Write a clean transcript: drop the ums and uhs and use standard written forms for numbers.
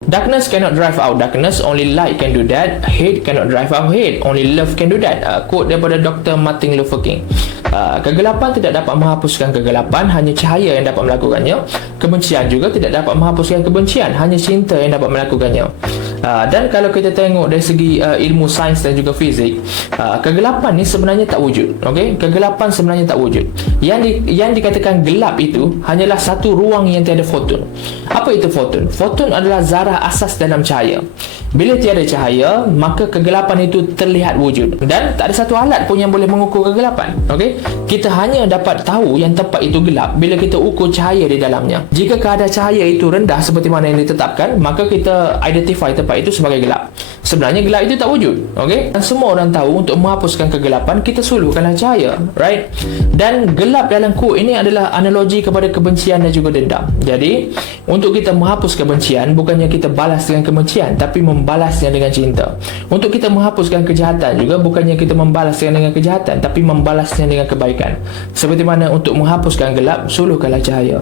Darkness cannot drive out darkness, only light can do that. Hate cannot drive out hate, only love can do that. Quote daripada Dr. Martin Luther King. Kegelapan tidak dapat menghapuskan kegelapan, hanya cahaya yang dapat melakukannya. Kebencian juga tidak dapat menghapuskan kebencian, hanya cinta yang dapat melakukannya. Dan kalau kita tengok dari segi ilmu sains dan juga fizik, kegelapan ni sebenarnya tak wujud. Okey, kegelapan sebenarnya tak wujud. Yang dikatakan gelap itu hanyalah satu ruang yang tiada foton. Apa itu foton? Foton adalah zarah asas dalam cahaya. Bila tiada cahaya, maka kegelapan itu terlihat wujud, dan tak ada satu alat pun yang boleh mengukur kegelapan. Okey, kita hanya dapat tahu yang tempat itu gelap bila kita ukur cahaya di dalamnya. Jika kadar cahaya itu rendah seperti mana yang ditetapkan, maka kita identify tempat itu sebagai gelap. Sebenarnya gelap itu tak wujud. Okey, dan semua orang tahu untuk menghapuskan kegelapan, kita suluhkanlah cahaya, right? Dan gelap dalam quote ini adalah analogi kepada kebencian dan juga dendam. Jadi untuk kita menghapus kebencian, bukannya kita balas dengan kebencian, tapi membalasnya dengan cinta. Untuk kita menghapuskan kejahatan juga, bukannya kita membalasnya dengan kejahatan, tapi membalasnya dengan kebaikan. Seperti mana untuk menghapuskan gelap, suluhkanlah cahaya.